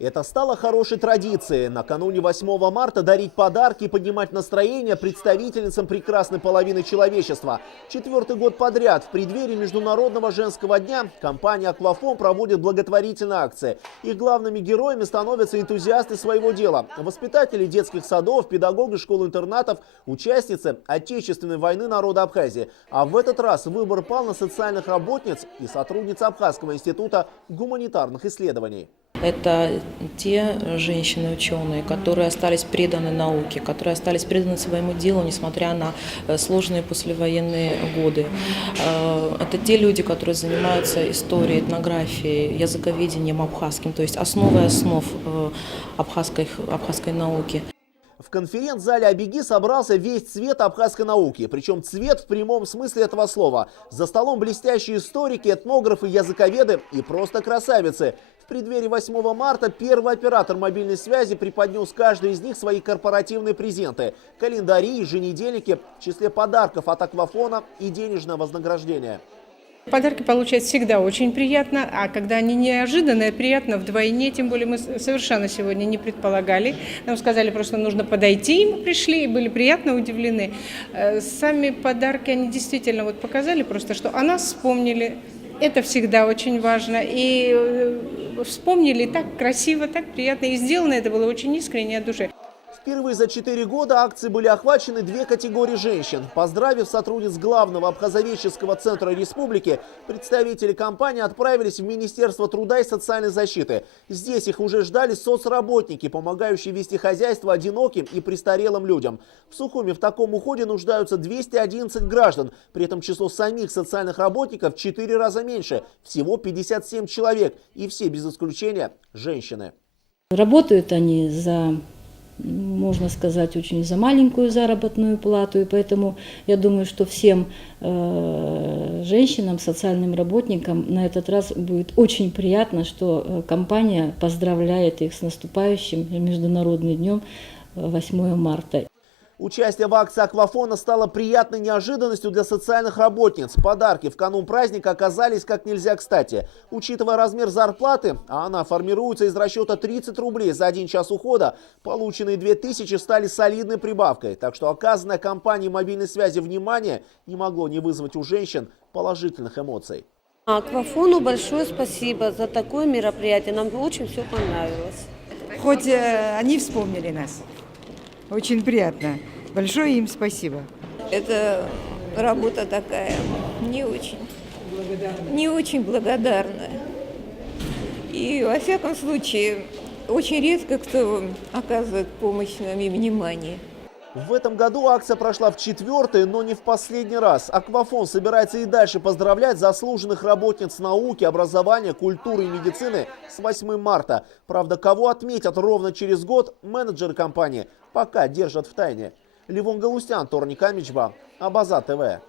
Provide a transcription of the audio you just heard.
Это стало хорошей традицией. Накануне 8 марта дарить подарки и поднимать настроение представительницам прекрасной половины человечества. 4-й год подряд в преддверии Международного женского дня компания «Аквафон» проводит благотворительные акции. Их главными героями становятся энтузиасты своего дела. Воспитатели детских садов, педагоги школ-интернатов, участницы Отечественной войны народа Абхазии. А в этот раз выбор пал на социальных работниц и сотрудниц Абхазского института гуманитарных исследований. Это те женщины-ученые, которые остались преданы науке, которые остались преданы своему делу, несмотря на сложные послевоенные годы. Это те люди, которые занимаются историей, этнографией, языковедением абхазским, то есть основой основ абхазской науки. В конференц-зале «Абеги» собрался весь цвет абхазской науки. Причем цвет в прямом смысле этого слова. За столом блестящие историки, этнографы, языковеды и просто красавицы. В преддверии 8 марта первый оператор мобильной связи преподнес каждый из них свои корпоративные презенты. Календари, еженедельники, в числе подарков от «Аквафона» и денежное вознаграждение. Подарки получать всегда очень приятно, а когда они неожиданные, приятно вдвойне, тем более мы совершенно сегодня не предполагали. Нам сказали, просто нужно подойти, и мы пришли и были приятно удивлены. Сами подарки, они действительно вот показали просто, что о нас вспомнили. Это всегда очень важно. И вспомнили так красиво, так приятно. И сделано это было очень искренне от души. Впервые за 4 года акции были охвачены 2 категории женщин. Поздравив сотрудниц главного обхазоведческого центра республики, представители компании отправились в Министерство труда и социальной защиты. Здесь их уже ждали соцработники, помогающие вести хозяйство одиноким и престарелым людям. В Сухуми в таком уходе нуждаются 211 граждан. При этом число самих социальных работников в 4 раза меньше. Всего 57 человек. И все без исключения женщины. Работают они за, можно сказать, очень за маленькую заработную плату, и поэтому я думаю, что всем женщинам, социальным работникам на этот раз будет очень приятно, что компания поздравляет их с наступающим Международным днем 8 марта. Участие в акции «Аквафона» стало приятной неожиданностью для социальных работниц. Подарки в канун праздника оказались как нельзя кстати. Учитывая размер зарплаты, а она формируется из расчета 30 рублей за 1 час ухода, полученные 2000 стали солидной прибавкой. Так что оказанное компанией мобильной связи внимание не могло не вызвать у женщин положительных эмоций. «Аквафону» большое спасибо за такое мероприятие. Нам очень все понравилось. Хоть они вспомнили нас. Очень приятно. Большое им спасибо. Это работа такая не очень благодарная. И во всяком случае, очень редко кто оказывает помощь нам и внимание. В этом году акция прошла в 4-й, но не в последний раз. «Аквафон» собирается и дальше поздравлять заслуженных работниц науки, образования, культуры и медицины с 8 марта. Правда, кого отметят ровно через год, менеджеры компании пока держат в тайне. Левон Галустян, Торник Амичба, Абаза ТВ.